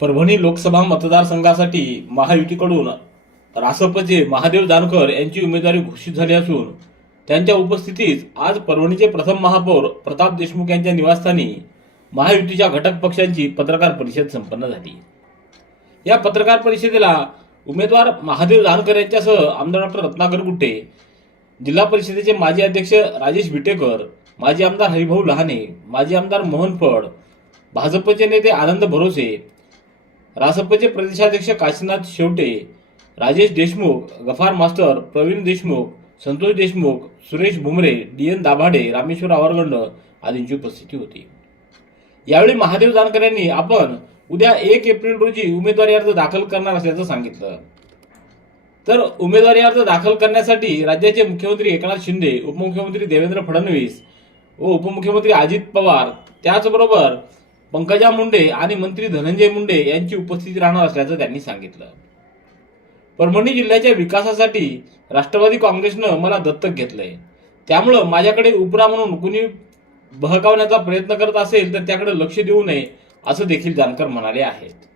परभणी लोकसभा मतदारसंघासाठी महायुतीकडून रासपचे महादेव जानकर यांची उमेदवारी घोषित झाली असून त्यांच्या उपस्थितीत आज परभणीचे प्रथम महापौर प्रताप देशमुख यांच्या निवासस्थानी महायुतीच्या घटक पक्षांची पत्रकार परिषद संपन्न झाली. या पत्रकार परिषदेला उमेदवार महादेव जानकर यांच्यासह आमदार डॉक्टर रत्नाकर गुट्टे जिल्हा परिषदेचे माजी अध्यक्ष राजेश विटेकर माजी आमदार हरिभाऊ लहाने माजी आमदार मोहन फड भाजपचे नेते आनंद भरोसे रासपचे प्रदेशाध्यक्ष Kashinath Shevate Rajesh Deshmukh Gafar master Pravin Deshmukh Santosh Deshmukh Suresh Bhumre D N Dabhade Rameshwar Awargand आदींची उपस्थिती होती. यावेळी महादेव जानकर यांनी आपण उद्या एक एप्रिल रोजी उमेदवारी अर्ज दाखल करणार असल्याचं सांगितलं. तर उमेदवारी अर्ज दाखल करण्यासाठी राज्याचे मुख्यमंत्री एकनाथ शिंदे उपमुख्यमंत्री देवेंद्र फडणवीस व उपमुख्यमंत्री अजित पवार त्याचबरोबर पंकजा मुंडे आणि मंत्री धनंजय मुंडे यांची उपस्थिती राहणार असल्याचं त्यांनी सांगितलं. परभणी जिल्ह्याच्या विकासासाठी राष्ट्रवादी काँग्रेसनं मला दत्तक घेतलंय. त्यामुळं माझ्याकडे उपरा म्हणून कुणी बहकावण्याचा प्रयत्न करत असेल तर त्याकडे लक्ष देऊ नये असं देखील जानकर म्हणाले आहेत.